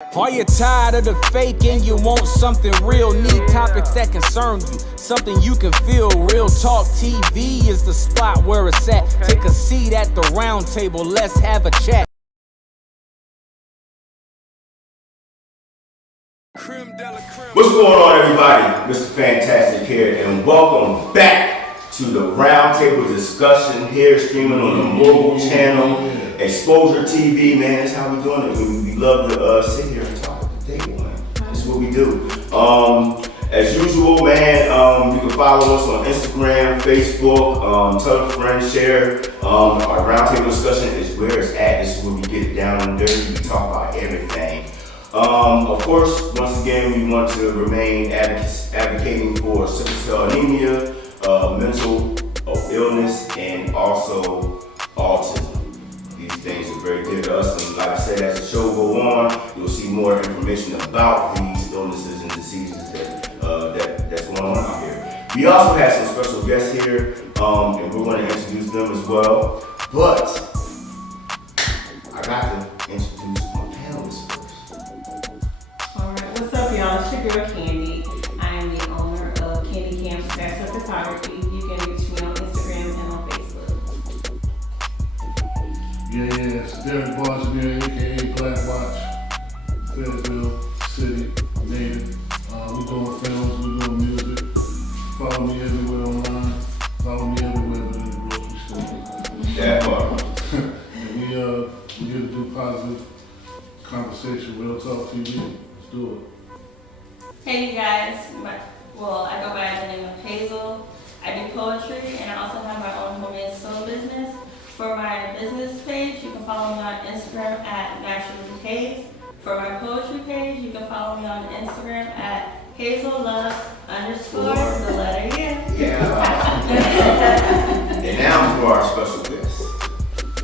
Are you tired of the fake and you want something real? Need topics that concern you, something you can feel. Real Talk TV is the spot where it's at. Take a seat at the round table, let's have a chat. What's going on, everybody? Mr. Fantastic here, and welcome back to the Roundtable discussion here, streaming on the mobile channel, Exposure TV. Man, that's how we doing it. We love to sit here and talk to day one. That's what we do. As usual, man, you can follow us on Instagram, Facebook, tell a friend, share. Our Roundtable discussion is where it's at. This is where we get it down and dirty. We talk about everything. Of course, once again, we want to remain advocating for sickle cell anemia, mental illness, and also autism. These things are very dear to us, and like I said, as the show go on, you'll see more information about these illnesses and diseases that's going on out here. We also have some special guests here, and we're going to introduce them as well. But I got to introduce my panelists first. Alright, what's up, y'all? It's your girl Candy. I am the owner of Candy Cam Professional Photography. You can reach me on Instagram and on Facebook. Yeah, it's Derek Bargenier, aka Black Watch, Fayetteville City, native. We doing films, we doing music. Follow me everywhere online. Follow me everywhere but in the grocery store. That part. And we here to do positive conversation, Real Talk TV. Let's do it. Hey, you guys. I go by the name of Hazel. I do poetry, and I also have my own homemade sew business. For my business page, you can follow me on Instagram at Naturally Haze. For my poetry page, you can follow me on Instagram at HazelLove_ the letter N. Yeah. And now for our special guest.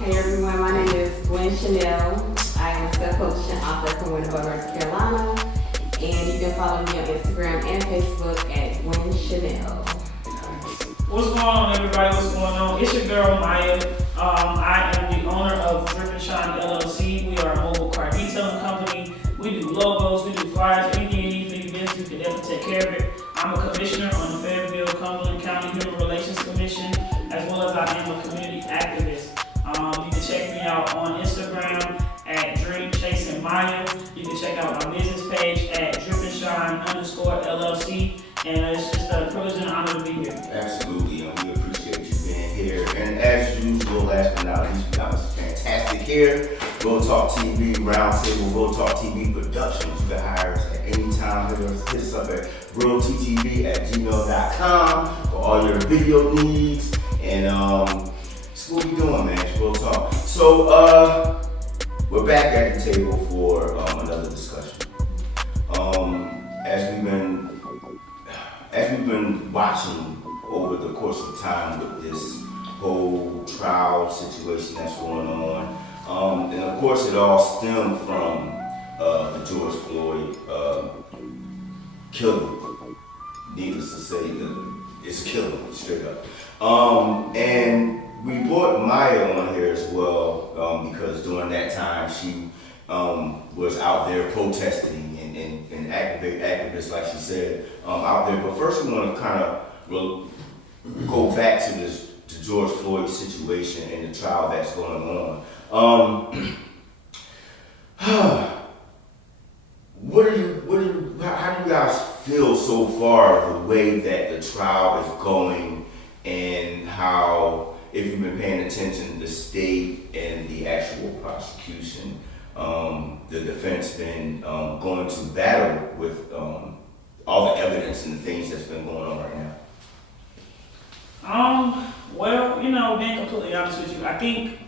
Hey everyone, my name is Gwen Chanel. I am a self-coach and author from Winnebago, North Carolina. And you can follow me on Instagram and Facebook at Gwen Chanel. What's going on, everybody? What's going on? It's your girl, MYAH. I am the owner of Drip and Shine LLC. We are a mobile car detailing company. We do logos, we do flyers, anything you need for your business, we can definitely take care of it. I'm a commissioner on the Fayetteville Cumberland County Human Relations Commission, as well as I am a community activist. You can check me out on Instagram at Dream Chasing MYAH. You can check out my business page at Drip and Shine _ LLC. And it's just a privilege and honor to be here. Absolutely, and we appreciate you being here. And as usual, last but not least, we got Mr. Fantastic here. Real Talk TV, Roundtable, Real Talk TV Productions. You can hire us at any time. Hit us up at realttv@gmail.com for all your video needs. And that's what we doing, man. It's Real Talk. So we're back at the table for another discussion. As we've been watching over the course of time with this whole trial situation that's going on, and of course it all stemmed from the George Floyd killing. Needless to say, it's killing straight up. And we brought MYAH on here as well because during that time she was out there protesting and activists, like she said, out there. But first we want to kind of go back to the George Floyd situation and the trial that's going on. How do you guys feel so far the way that the trial is going, and how, if you've been paying attention, the state and the actual prosecution, the defense been going to battle with all the evidence and the things that's been going on right now? Well, being completely honest with you, I think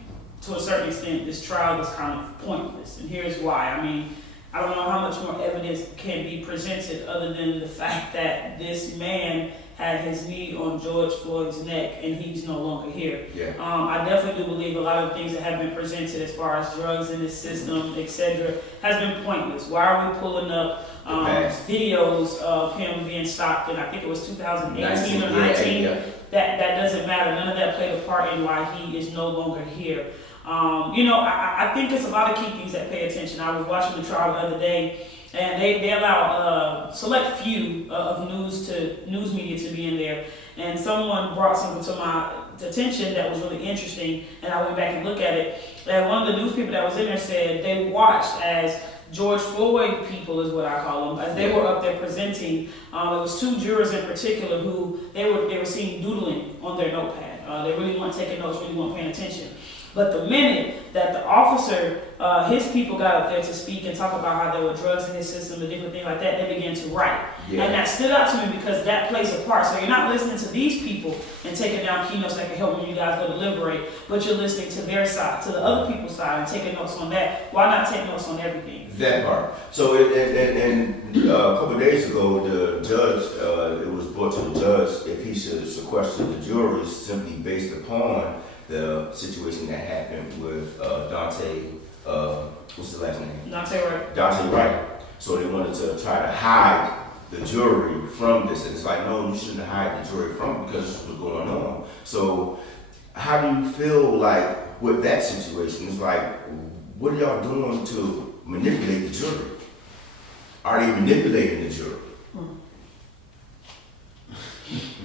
to a certain extent this trial is kind of pointless, and here's why. I mean, I don't know how much more evidence can be presented other than the fact that this man had his knee on George Floyd's neck and he's no longer here. Yeah. I definitely do believe a lot of the things that have been presented as far as drugs in the system, etc., has been pointless. Why are we pulling up videos of him being stopped in, I think it was 2018 or 19? Yeah. That doesn't matter. None of that played a part in why he is no longer here. I think it's a lot of key things that pay attention. I was watching the trial the other day, and they allow select few of news media to be in there. And someone brought something to my attention that was really interesting, and I went back and looked at it. And one of the news people that was in there said they watched as George Floyd people, is what I call them, as they were up there presenting. There was 2 jurors in particular who they were seen doodling on their notepad. They really weren't taking notes, really weren't paying attention. But the minute that the officer, his people got up there to speak and talk about how there were drugs in his system and different things like that, they began to write. Yeah. And that stood out to me because that plays a part. So you're not listening to these people and taking down keynotes that can help when you guys go deliberate, but you're listening to their side, to the other people's side, and taking notes on that. Why not take notes on everything? That part. So, and a couple of days ago, the judge, it was brought to the judge if he should sequester the juries simply based upon the situation that happened with Dante, what's the last name? Dante Wright. So they wanted to try to hide the jury from this. And it's like, no, you shouldn't hide the jury from it because this was going on. So how do you feel like with that situation? It's like, what are y'all doing to manipulate the jury? Are they manipulating the jury?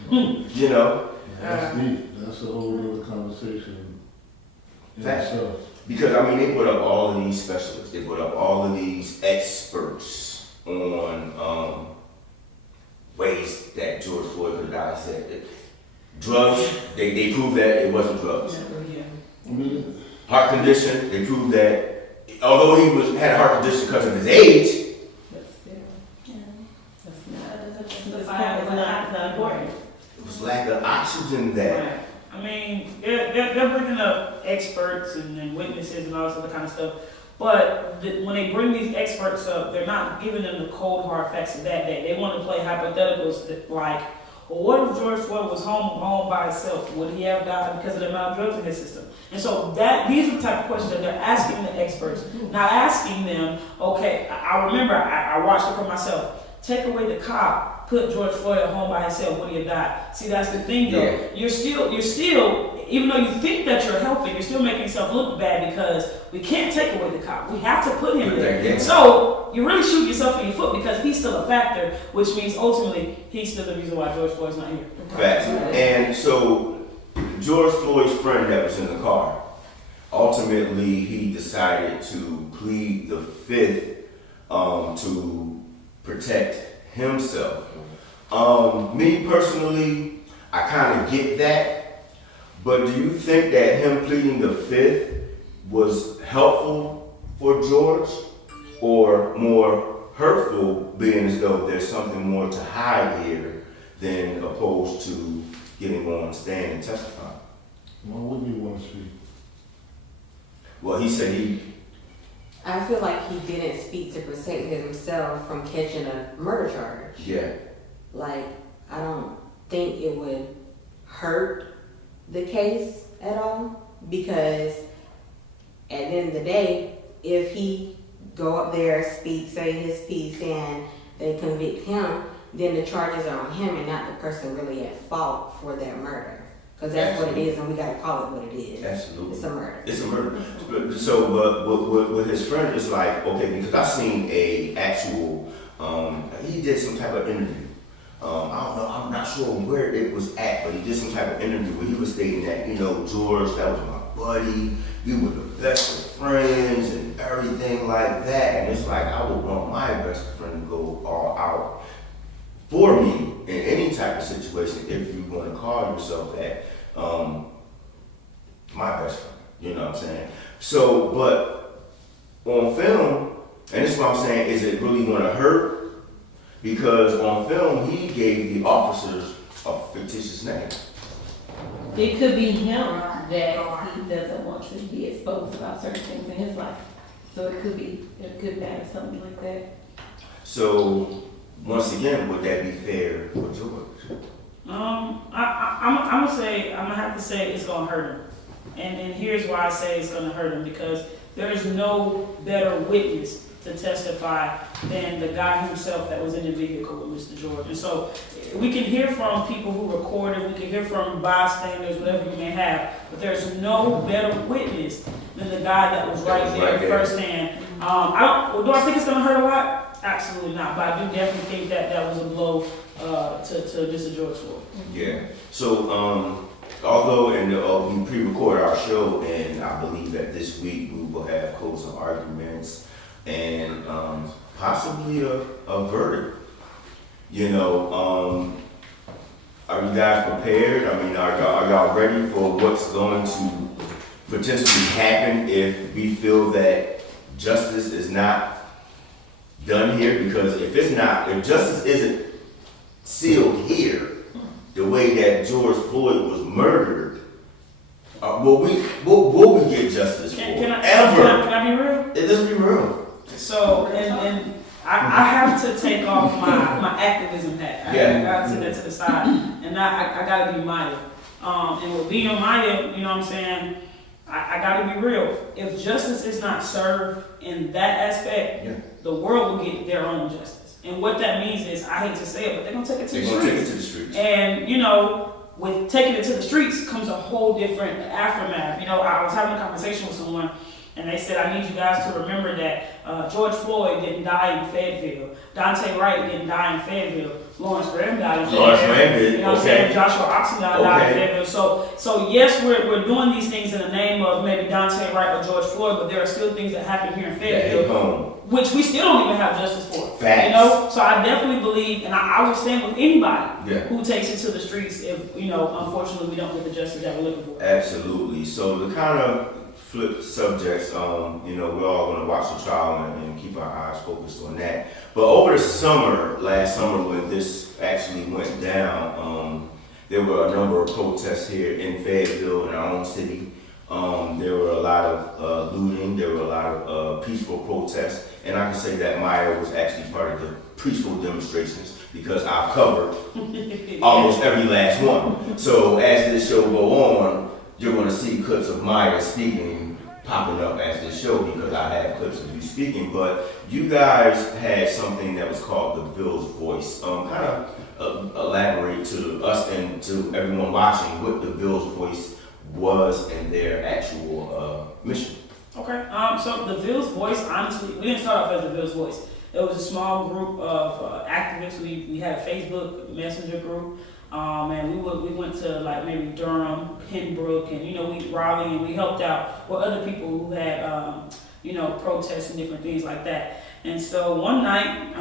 You know? That's deep. That's a whole other conversation in Fact. itself. Because, I mean, they put up all of these specialists. They put up all of these experts on ways that George Floyd could have died. Said that drugs, they proved that it wasn't drugs. I mean, Heart condition, they proved that although he had a heart condition because of his age, It's not important. it was lack of oxygen there. I mean, they're bringing up experts and witnesses and all this other kind of stuff. But when they bring these experts up, they're not giving them the cold hard facts of that day. They want to play hypotheticals that, like, well, what if George Floyd was home by himself? Would he have died because of the amount of drugs in his system? And so these are the type of questions that they're asking the experts, not asking them, okay, I remember, I watched it for myself. Take away the cop, put George Floyd at home by himself, would he have died? See, that's the thing though. Yeah. You're still, even though you think that you're helping, you're still making yourself look bad because we can't take away the cop. We have to put him there. Yeah. So you really shoot yourself in your foot because he's still a factor, which means ultimately he's still the reason why George Floyd's not here. Facts. And so George Floyd's friend that was in the car, ultimately he decided to plead the fifth to protect himself. Me personally, I kind of get that, but do you think that him pleading the fifth was helpful for George or more hurtful, being as though there's something more to hide here than opposed to getting on stand and testifying? why wouldn't you want to speak? Well, he said I feel like he didn't speak to protect himself from catching a murder charge. yeah. Like, I don't think it would hurt the case at all because at the end of the day, if he go up there, speak, say his piece, and they convict him, then the charges are on him and not the person really at fault for that murder. Because that's what it is, and we gotta call it what it is. Absolutely. It's a murder. It's a murder. So, but with his friend, it's like, okay, because I seen a actual, he did some type of interview. I don't know, I'm not sure where it was at, but he did some type of interview where he was stating that, George, that was my buddy, we were the best of friends and everything like that. And it's like, I would want my best friend to go all out for me in any type of situation if you want to call yourself that. My best friend, you know what I'm saying? So, but on film, and this is what I'm saying, is it really going to hurt? Because on film, he gave the officers a fictitious name. It could be him that he doesn't want to be exposed about certain things in his life. So it could matter, something like that. So, once again, would that be fair for George? I'm gonna have to say it's gonna hurt him, and here's why I say it's gonna hurt him, because there is no better witness to testify than the guy himself that was in the vehicle with Mr. George. And so we can hear from people who recorded, we can hear from bystanders, whatever you may have, but there's no better witness than the guy that was right there firsthand. Do I think it's going to hurt a lot? Absolutely not, but I do definitely think that that was a blow to Mr. George Floyd. Yeah. So, although we pre-record our show, and I believe that this week we will have closing arguments and possibly a verdict. You know, are you guys prepared? I mean, are y'all ready for what's going to potentially happen if we feel that justice is not done here? Because if justice isn't sealed here, the way that George Floyd was murdered, will we get justice for? Can I be real? It doesn't be real. So, and I have to take off my activism hat. I gotta set that to the side, and I gotta be MYAH. And with being MYAH, you know what I'm saying, I gotta be real. If justice is not served in that aspect, the world will get their own justice. And what that means is, I hate to say it, but they're gonna take it to the streets. And you know, with taking it to the streets comes a whole different aftermath. You know, I was having a conversation with someone, and they said, I need you guys to remember that George Floyd didn't die in Fayetteville. Dante Wright didn't die in Fayetteville. Lawrence Graham died in Fayetteville. Lawrence Graham did. You know what I'm saying? Joshua Oxendine died in Fayetteville. So yes, we're doing these things in the name of maybe Dante Wright or George Floyd, but there are still things that happen here in Fayetteville, which we still don't even have justice for. Facts. You know? So I definitely believe, and I will stand with anybody who takes it to the streets if, you know, unfortunately we don't get the justice that we're looking for. Absolutely. So the kind of flip subjects, you know, we're all going to watch the trial and keep our eyes focused on that. But over the summer, last summer, when this actually went down, there were a number of protests here in Fayetteville, in our own city. There were a lot of looting, there were a lot of peaceful protests, and I can say that MYAH was actually part of the peaceful demonstrations because I've covered almost every last one. So as this show go on, you're going to see clips of MYAH speaking popping up as this show because I have clips of you speaking. But you guys had something that was called the Bill's Voice. Kind of elaborate to us and to everyone watching what the Bill's Voice was and their actual mission. Okay, so the Bill's Voice, honestly, we didn't start off as the Bill's Voice. It was a small group of activists. We had a Facebook Messenger group. And we went to like maybe Durham, Pembroke, and you know, Raleigh, and we helped out with other people who had you know, protests and different things like that. And so one night,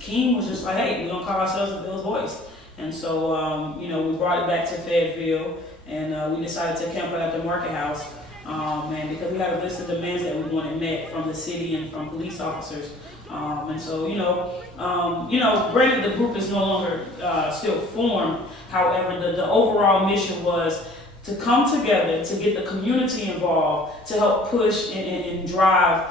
Keem was just like, hey, we're gonna call ourselves the Bill's Voice. And so you know, we brought it back to Fayetteville, and we decided to camp out at the Market House. And because we had a list of demands that we wanted met from the city and from police officers. And so, you know, granted the group is no longer still formed. However, the overall mission was to come together, to get the community involved, to help push and drive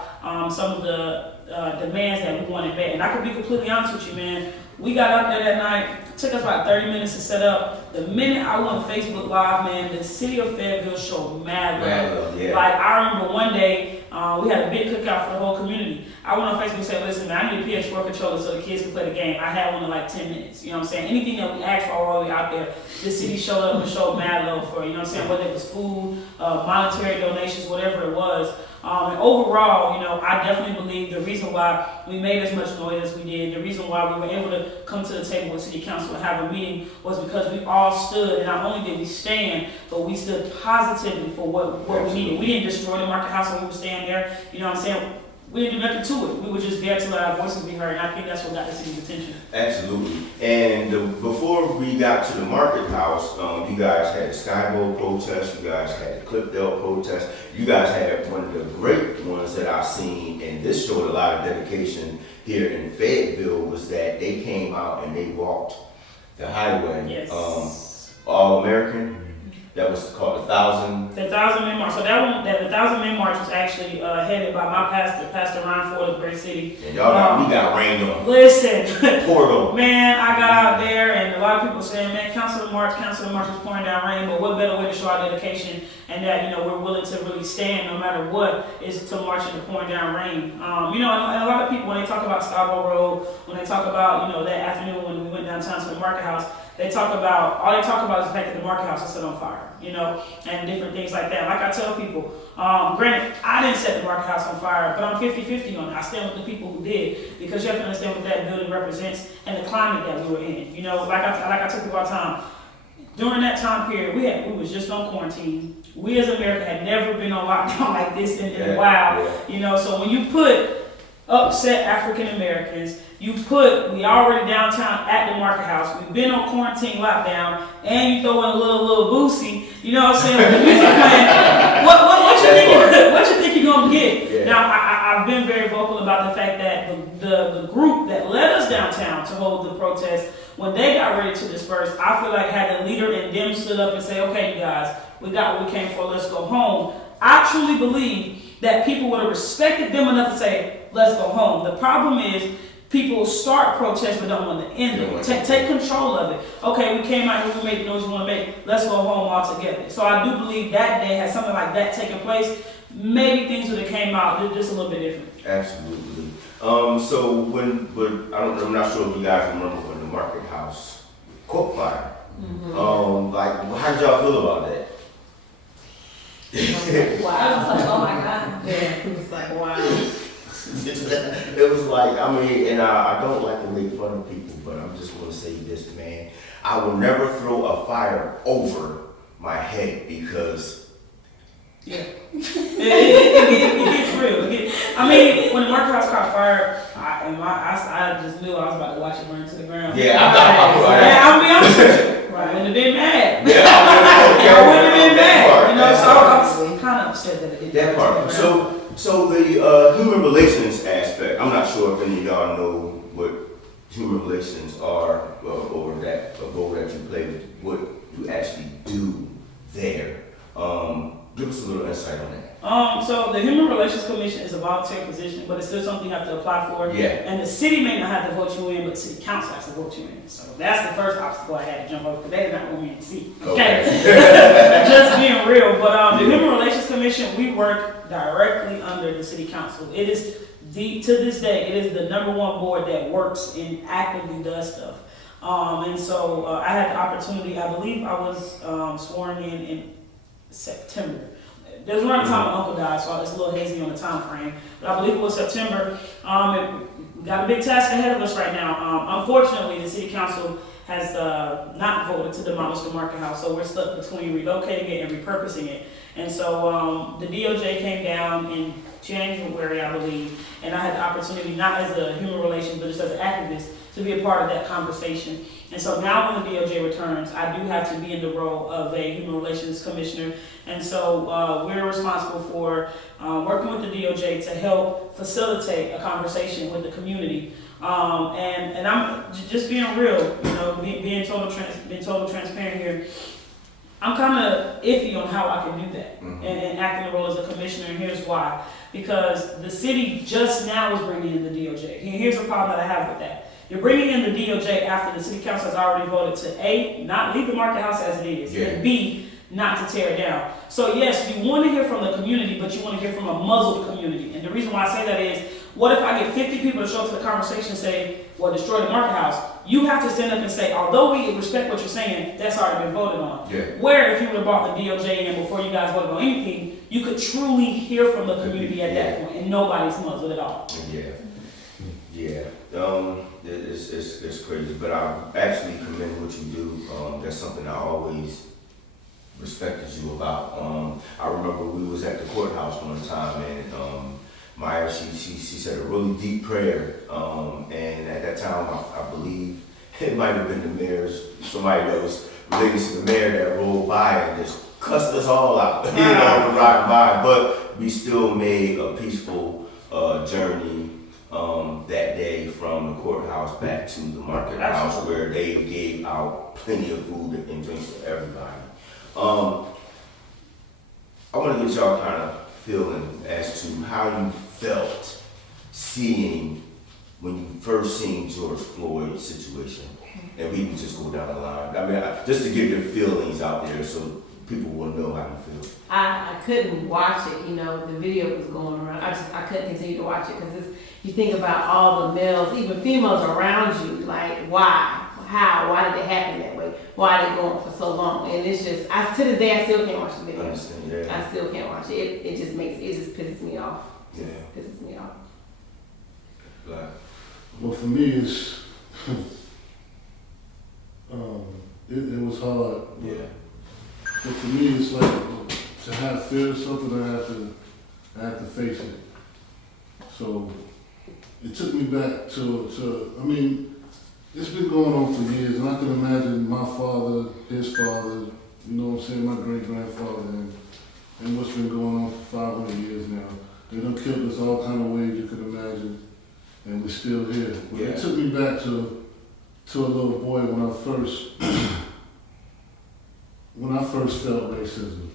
some of the demands that we wanted met. And I could be completely honest with you, man. We got out there that night. It took us about 30 minutes to set up. The minute I went Facebook Live, man, the city of Fayetteville showed mad love. Yeah. Like, I remember one day, we had a big cookout for the whole community. I went on Facebook and said, listen, man, I need a PS4 controller so the kids can play the game. I had one in like 10 minutes. You know what I'm saying? Anything that we asked for while we were out there, the city showed up and showed mad love for, you know what I'm saying? Whether it was food, monetary donations, whatever it was. And overall, you know, I definitely believe the reason why we made as much noise as we did, the reason why we were able to come to the table with City Council and have a meeting was because we all stood, and not only did we stand, but we stood positively for what we needed. We didn't destroy the Market House when we were staying there, you know what I'm saying? We didn't do nothing to it. We were just there to let our voices be heard, and I think that's what got the city's attention. Absolutely. And before we got to the Market House, you guys had the Sky Bowl protest, you guys had the Clipdale protest, you guys had one of the great ones that I've seen, and this showed a lot of dedication here in Fayetteville, was that they came out and they walked the highway. Yes. All American. That was called the 1,000. The 1,000 Men March. So the 1,000 Men March was actually headed by my pastor, Pastor Ryan Ford of Great City. And y'all we got rained on. Listen, poured on. Man, I got out there, and a lot of people saying, man, cancel the march is pouring down rain, but what better way to show our dedication and that, we're willing to really stand no matter what, is to march in the pouring down rain. And a lot of people, when they talk about Scarborough Road, when they talk about, that afternoon when we went downtown to the market house, all they talk about is the fact that the market house is set on fire, and different things like that. Like I tell people, granted, I didn't set the market house on fire, but I'm 50-50 on it. I stand with the people who did, because you have to understand what that building represents and the climate that we were in. Like I tell people all the time, during that time period, we was just on quarantine. We as America had never been on lockdown like this in a while. Yeah. So when you put upset African Americans, we already downtown at the market house, we've been on quarantine lockdown, and you throw in a little boosie, you know what I'm saying, with the music playing, what you think you're gonna get? Yeah. Now, I've been very vocal about the fact that the group that led us downtown to hold the protest, when they got ready to disperse, I feel like had the leader and them stood up and say, okay, you guys, we got what we came for, let's go home. I truly believe that people would have respected them enough to say, let's go home. The problem is, people start protests but don't want to end it. Take control of it. Okay, we came out here, we made the noise we want to make, let's go home all together. So I do believe that day, had something like that taken place, maybe things would have came out just a little bit different. Absolutely. So I'm not sure if you guys remember when the market house caught fire. How did y'all feel about that? Wow. I was like, oh my God. Yeah, it was like, wow. It was like, and I don't like to make fun of people, but I'm just going to say this, man. I will never throw a fire over my head because... Yeah. It gets real. When the market house caught fire, I just knew I was about to watch it burn to the ground. Yeah, I'll be honest with you. I wouldn't have been mad. Yeah, I wouldn't have been mad. So I was kind of upset that it did that part. So the human relations aspect, I'm not sure if any of y'all know what human relations are, or that role that you play, what you actually do there. Give us a little insight on that. So the Human Relations Commission is a volunteer position, but it's still something you have to apply for. Yeah. And the city may not have to vote you in, but the city council has to vote you in. So that's the first obstacle I had to jump over, because they did not want me in the seat. Okay. Just being real. But the Human Relations Commission, we work directly under the city council. It is to this day, it is the #1 board that works and actively does stuff. And so I had the opportunity, I believe I was sworn in September. There's around the time my uncle died, so it's a little hazy on the time frame. But I believe it was September. We got a big task ahead of us right now. Unfortunately, the city council has not voted to demolish the market house, so we're stuck between relocating it and repurposing it. And so the DOJ came down in January, I believe, and I had the opportunity, not as a human relations, but just as an activist, to be a part of that conversation. And so now when the DOJ returns, I do have to be in the role of a human relations commissioner. And so we're responsible for working with the DOJ to help facilitate a conversation with the community. And I'm just being real, being total transparent here. I'm kind of iffy on how I can do that and act in the role as a commissioner, and here's why. Because the city just now is bringing in the DOJ. Here's the problem that I have with that. You're bringing in the DOJ after the city council has already voted to A, not leave the market house as it is, and B, not to tear it down. So yes, you want to hear from the community, but you want to hear from a muzzled community. And the reason why I say that is, what if I get 50 people to show up to the conversation and say, well, destroy the market house? You have to stand up and say, although we respect what you're saying, that's already been voted on. Yeah. Where if you would have brought the DOJ in before you guys voted on anything, you could truly hear from the community at that point, and nobody's muzzled at all. Yeah. It's crazy, but I actually commend what you do. That's something I always respected you about. I remember we was at the courthouse one time, and MYAH, she said a really deep prayer, and at that time I believe it might have been the mayor's, somebody that was related to the mayor that rolled by and just cussed us all out, rock by, but we still made a peaceful journey that day from the courthouse back to the market house, where they gave out plenty of food and drinks for everybody. I want to get y'all kind of feeling as to how you felt when you first seen George Floyd's situation, and we can just go down the line. I mean, just to give your feelings out there so people will know how you feel. I couldn't watch it, you know, the video was going around. I couldn't continue to watch it because you think about all the males, even females around you, like why? How? Why did it happen that way? Why are they going for so long? And it's just, to this day, I still can't watch the video. I still can't watch it. It just pisses me off. Yeah. Pisses me off. Like, Well, for me, it's it was hard. yeah. But for me, it's like to have fear of something, I have to face it. So it took me back to I mean, it's been going on for years, and I can imagine my father, his father, you know what I'm saying, my great-grandfather, and what's been going on for 500 years now. They done killed us all kind of ways you could imagine, and we're still here. But Yeah. it took me back to a little boy when I first felt racism.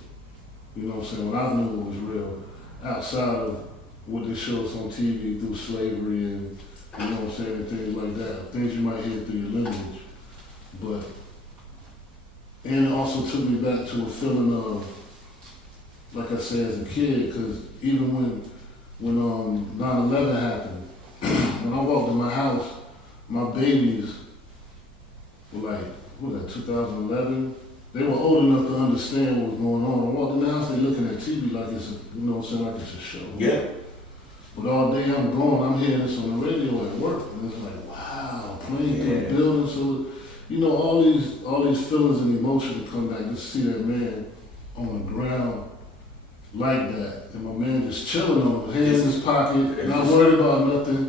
You know what I'm saying? When I knew it was real, outside of what they show us on TV through slavery and, you know what I'm saying, and things like that, things you might hear through your lineage. But, and it also took me back to a feeling of, like I said, as a kid, because even when 9/11 happened, when I walked in my house, my babies were like, what was that, 2011? They were old enough to understand what was going on. I walked in the house, they looking at TV like it's a, you know what I'm saying, like it's a show. Yeah. But all day I'm going, I'm hearing this on the radio at work, and it's like, wow, planes Yeah. building. So, you know, all these feelings and emotions come back, just see that man on the ground like that, and my man just chilling on it, hands in his pocket, not worried about nothing,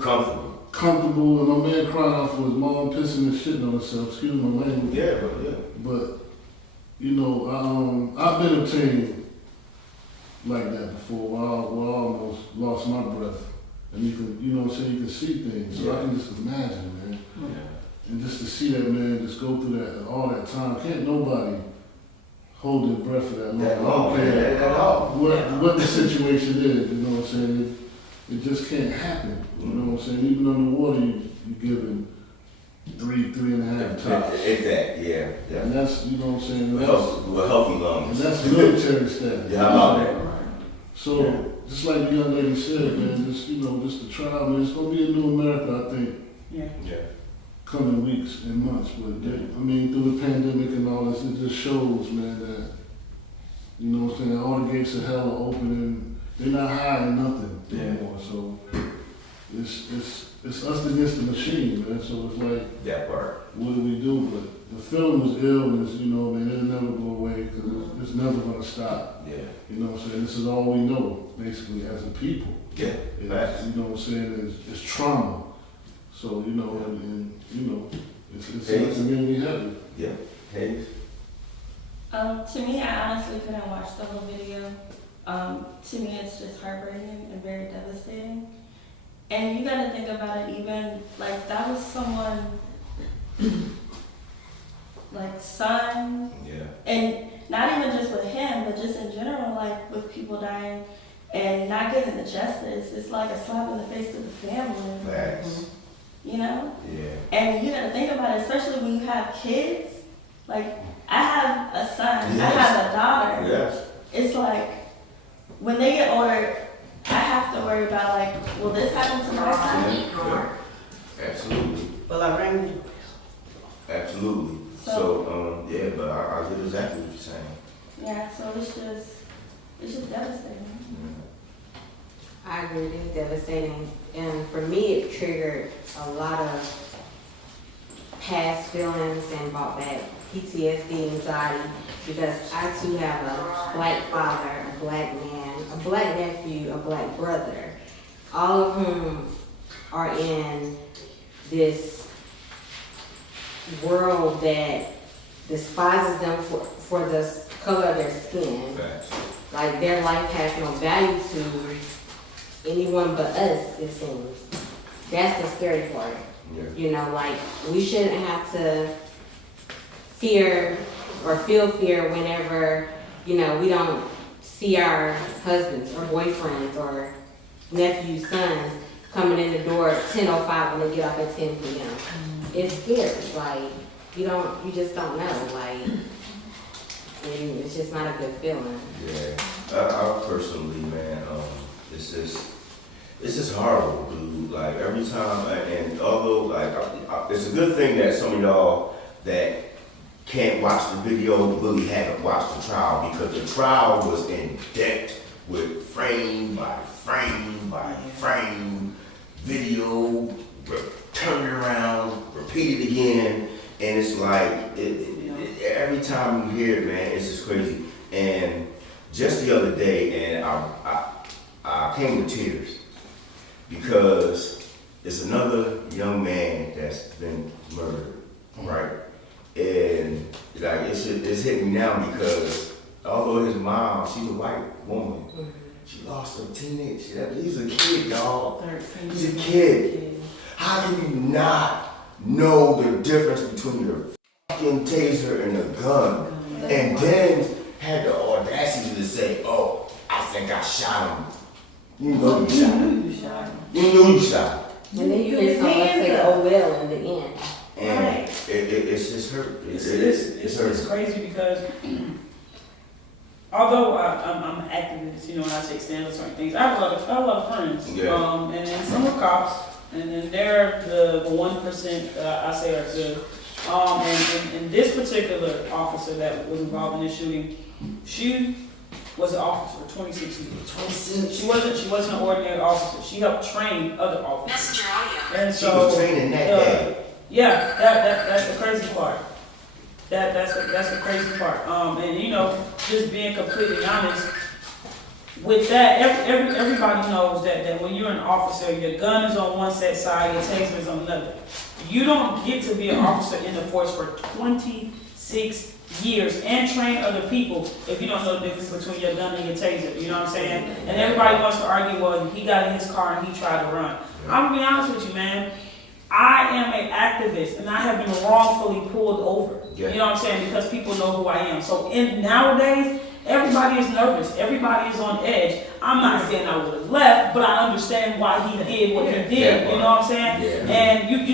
comfortable, and my man crying out for his mom, pissing and shitting on herself, excuse my language. Yeah, but yeah. But, you know, I've been in a team like that before, where I almost lost my breath. And you can, you know what I'm saying, you can see things. So I can just imagine, man. Yeah. And just to see that man just go through that all that time, can't nobody hold their breath for that long. That long, Okay, man, at all. what the situation is, you know what I'm saying? It just can't happen. You know what I'm saying? Even underwater, you giving 3.5 tops. If that, yeah. And that's, you know what I'm saying? With healthy lungs. And that's military status. Yeah, how about that? So, just like the young lady said, man, just, you know, just the trial, man, it's gonna be a new America, I think, Yeah. coming weeks and months. But, I mean, through the pandemic and all this, it just shows, man, that, you know what I'm saying, all the gates of hell are open and they're not hiding nothing anymore. So, it's us against the machine, man. So it's like, That part. what do we do? But the feeling was illness, you know, man, it'll never go away because it's never gonna stop. Yeah. You know what I'm saying? This is all we know, basically, as a people. Yeah. It's, you know what I'm saying? It's trauma. So, you know, and you know, it's a community heavy. Yeah. Hayes? To me, I honestly couldn't watch the whole video. To me, it's just heartbreaking and very devastating. And you gotta think about it, even, like, that was someone, like, son, Yeah. and not even just with him, but just in general, like, with people dying and not getting the justice. It's like a slap in the face to the family. Facts. You know? Yeah. And you gotta think about it, especially when you have kids. Like, I have a son, Yes. I have a daughter. Yes. It's like, when they get older, I have to worry about, like, will this happen to my son? Yeah. Absolutely. Well, I rang Absolutely. So, yeah, but I get exactly what you're saying. Yeah, so it's just devastating. I agree, it's devastating. And for me, it triggered a lot of past feelings and brought back PTSD, anxiety, because I too have a black father, a black man, a black nephew, a black brother, all of whom are in this world that despises them for the color of their skin. Facts. Like, their life has no value to anyone but us, it seems. That's the scary part. Yeah. You know, like, we shouldn't have to fear or feel fear whenever, you know, we don't see our husbands or boyfriends or nephews, sons coming in the door at 10:05 when they get off at 10 p.m. It's scary. Like, you just don't know. Like, and it's just not a good feeling. Yeah, I personally, man, it's just horrible, dude. Like every time, and although like it's a good thing that some of y'all that can't watch the video really haven't watched the trial, because the trial was in depth with frame by frame by frame video, turn it around, repeat it again, and it's like every time you hear it, man, it's just crazy. And just the other day, and I came to tears because it's another young man that's been murdered, right? And like it's hitting me now because although his mom, she's a white woman, she lost her teenage. He's a kid, y'all. He's a kid. How can you not know the difference between your fucking taser and a gun, and then had the audacity to say, "Oh, I think I shot him." You know you shot him. You knew you shot him. And then you hear someone say, "Oh well," in the end. And it's just hurt. It's crazy because although I'm an activist, you know, and I take stand on certain things, I have a lot of friends. Yeah. And then some are cops, and then they're the 1% I say are good. And this particular officer that was involved in this shooting, she was an officer for 26 years. 26. She wasn't an ordinary officer. She helped train other officers. Messenger audio. And She was training that day. Yeah, that's the crazy part. That's the crazy part. And you know, just being completely honest with that, everybody knows that when you're an officer, your gun is on one set side, your taser is on another. You don't get to be an officer in the force for 26 years and train other people if you don't know the difference between your gun and your taser. You know what I'm saying? And everybody wants to argue, well, he got in his car and he tried to run. I'm gonna be honest with you, man. I am an activist and I have been wrongfully pulled over. Yeah. You know what I'm saying? Because people know who I am. So nowadays, everybody is nervous. Everybody is on edge. I'm not saying I would have left, but I understand why he did what he did. You know what I'm saying? Yeah. And you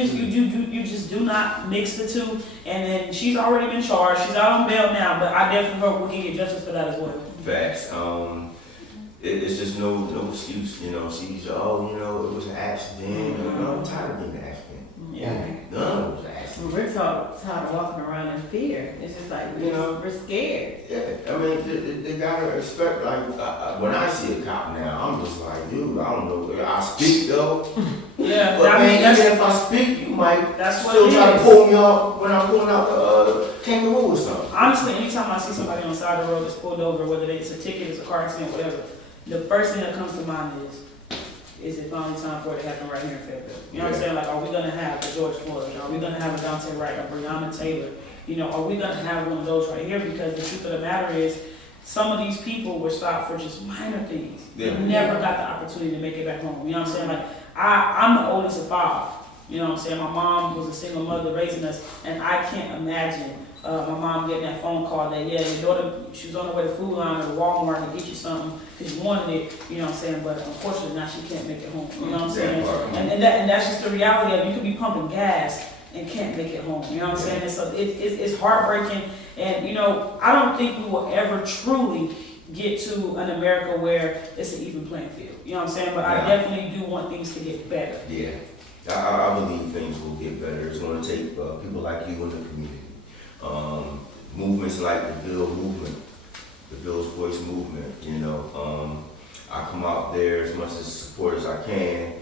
just do not mix the two. And then she's already been charged. She's out on bail now, but I definitely hope we can get justice for that as well. Facts. It's just no excuse, you know. She's you know, it was an accident. I'm tired of being an accident. Yeah. None of it was an accident. We're tired of walking around in fear. It's just like, we're scared. Yeah, I mean, they gotta expect, like, when I see a cop now, I'm just like, dude, I don't know. I speak though. Yeah, But I mean, man, even if I speak, you might that's what still it try to is. pull me off when I'm pulling out the kangaroo or something. Honestly, anytime I see somebody on the side of the road that's pulled over, whether it's a ticket, it's a car accident, whatever, the first thing that comes to mind is it finally time for it to happen right here in Fayetteville? You know what I'm saying? Like, are we gonna have a George Floyd? Are we gonna have a Dante Wright, a Breonna Taylor? You know, are we gonna have one of those right here? Because the truth of the matter is, some of these people were stopped for just minor things. Yeah. They never got the opportunity to make it back home. You know what I'm saying? Like, I'm the oldest of 5. You know what I'm saying? My mom was a single mother raising us, and I can't imagine my mom getting that phone call that, yeah, your daughter, she was on her way to Food Line or Walmart to get you something because you wanted it, you know what I'm saying? But unfortunately, now she can't make it home. You know what I'm saying? And that's just the reality of it. You could be pumping gas and can't make it home. You know what I'm saying? And so it's heartbreaking. And, you know, I don't think we will ever truly get to an America where it's an even playing field. You know what I'm saying? But I definitely do want things to get better. Yeah, I believe things will get better. It's going to take people like you in the community. Movements like the Bill movement, the Bill's Voice movement, you know. I come out there as much as support as I can,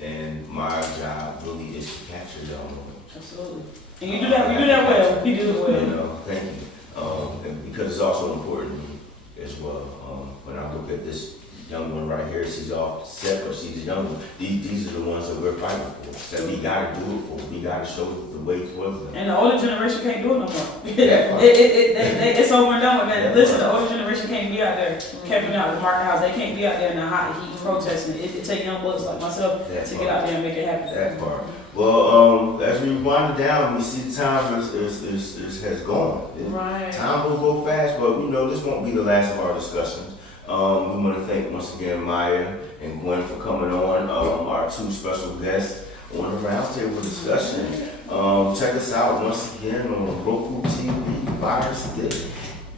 and my job really is to capture y'all moment. Absolutely. And you do that well. You do it well. You know, thank you. And because it's also important to me as well. When I look at this young one right here, she's off set, but she's a young one. These are the ones that we're fighting for, that we gotta do it for. We gotta show the way for them. And the older generation can't do it no more. Yeah. It's over and done with, man. Listen, the older generation can't be out there camping out at the market house. They can't be out there in the hot heat protesting. It takes young bullets like myself to get out there and make it happen. That part. Well, as we wind it down, we see the time has gone. Right. Time will go fast, but you know, this won't be the last of our discussions. We want to thank once again MYAH and Gwen for coming on, our 2 special guests on the roundtable discussion. Check us out once again on Roku TV, Fire Stick,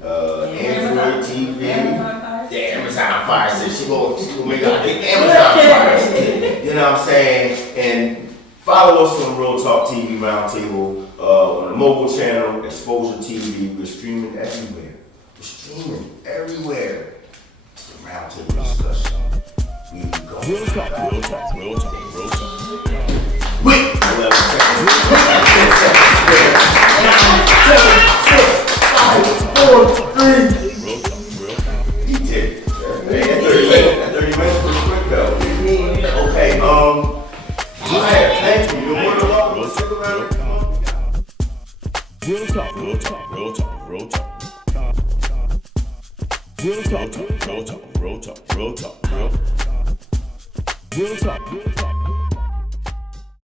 Android TV. Amazon Fire. The Amazon Fire Stick. She gonna make her get Amazon Fire Stick. You know what I'm saying? And follow us on Real Talk TV Roundtable on the mobile channel, Exposure TV. We're streaming everywhere. We're streaming everywhere. It's the Roundtable discussion. We go. Real talk, real talk, real talk, real talk. Wait! 11 seconds. 10 seconds. 9, 10, 6, 5, 4, 3. Real talk, real talk. He did. That 30 minutes was quick though. Okay, Maya, thank you. Your word of love. Let's take around. Real talk, real talk, real talk, real talk. Real talk, real talk, real talk, real talk, real talk, real talk, real talk.